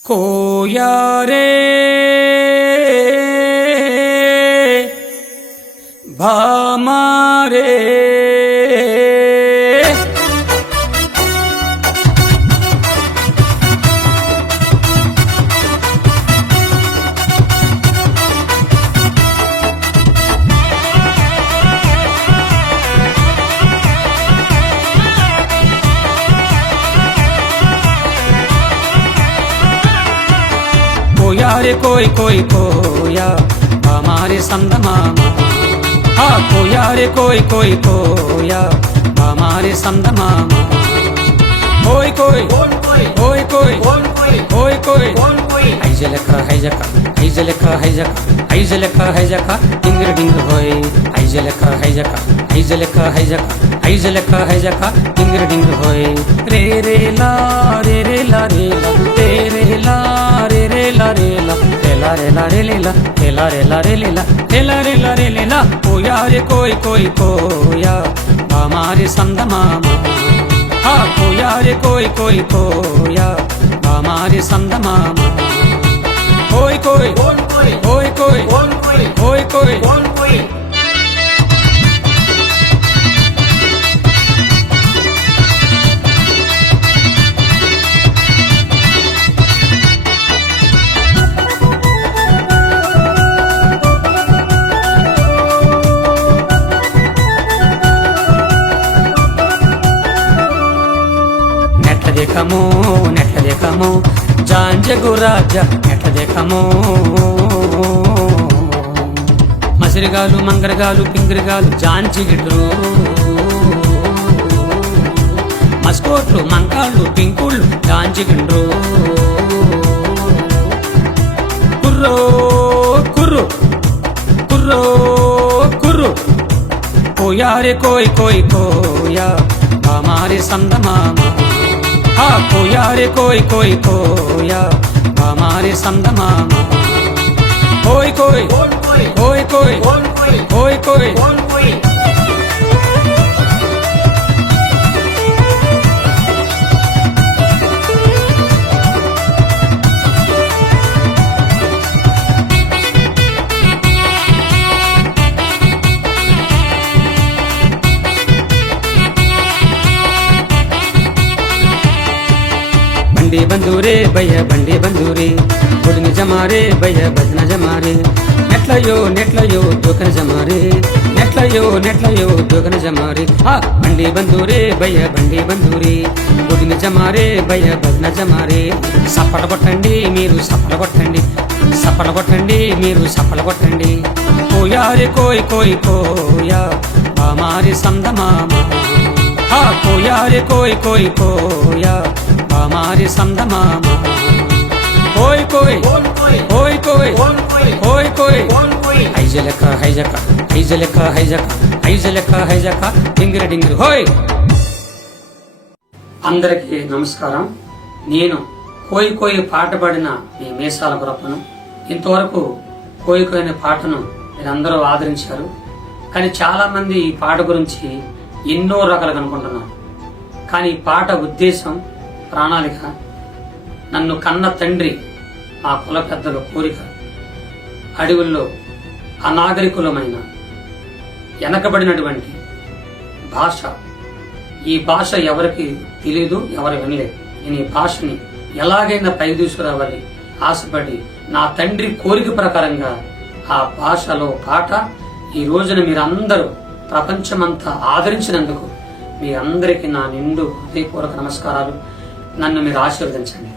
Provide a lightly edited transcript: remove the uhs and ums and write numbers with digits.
खोया रे भामा रे कोया रे कोई कोई कोया हमारे संद मामा। हाँ कोया रे कोई कोई कोया हमारे संद मामा। कोई कोई कोई कोई कोई कोई ऐजलका ऐजका ऐजलका ऐजका डिंगर डिंग होय। ऐजलका ऐजका ऐजलका डिंगर डिंग होय। रे रे ला रे रे ला रे ला रे ला रे रे ला रे ला ला रे ला रे ला ला रे ला रे ला ला रे ला रे ला। कोया रे कोई कोई कोया हमारे संद मामा। हाँ कोया रे कोई कोई कोया हमारे संद मामा। कोई कोई कोई कोई कोई कोई నెట్ల దేఖమో జాంజగు రాజా నెట్ల దేఖమో। మసిరిగాలు మంగరగాలు పింగిరిగాలు జాంజిగిడ్రు మస్కోట్లు మంకాళ్ళు పింకుళ్ళు జాంజిగిండ్రు। కుర్రో కుర్రు కుర్రో కుర్రు కోయా రే కోई कोई कोया हमारे संद मामा। हाँ कोया रे कोई कोया हमारे संद मामा। कोई कोई कोई कोई कोई बंडी बंदूरे भैया बंडी बंदूरे बुढ़ जमारे भैया बजना जमारे। नेट्लयो दोकन जमारे नेट्लयो दोकन जमारे। हाँ बंडी बंदूरे भैया बंडी बंदूरे बुढ़ जमारे भैया बजना जमारे। सपल కొట్టండి మీరు సపల కొట్టండి సపల కొట్టండి మీరు సపల కొట్టండి। కోయా రే కోई కోया हमारे संद मामा। हाँ कोया रे कोई कोया हमारे संद मामा। कोई कोई कोई ऐजलका ऐजका डिंगर डिंगर होय। అందరికీ నమస్కారం। నేను కోయి పాట పాడిన మీ మీసాల గురప్పను। ఇంతవరకు కోయి అనే పాటను మీరందరూ ఆదరించారు, కానీ చాలా మంది ఈ పాట గురించి ఎన్నో రకాలుగా అనుకుంటున్నారు। కానీ ఈ పాట ఉద్దేశం ప్రణాళిక నన్ను కన్న తండ్రి మా కుల పెద్దల కోరిక। అడవుల్లో అనాగరికులమైన వెనకబడినటువంటి భాష, ఈ భాష ఎవరికి తెలియదు, ఎవరు వినలేదు। నేను ఈ భాషని ఎలాగైనా పైకి తీసుకురావాలి ఆశపడి నా తండ్రి కోరిక ప్రకారంగా ఆ భాషలో పాట ఈ రోజున మీరందరూ ప్రపంచమంతా ఆదరించినందుకు మీ అందరికీ నా నిండు హృదయపూర్వక నమస్కారాలు। నన్ను మీరు ఆశీర్వదించండి।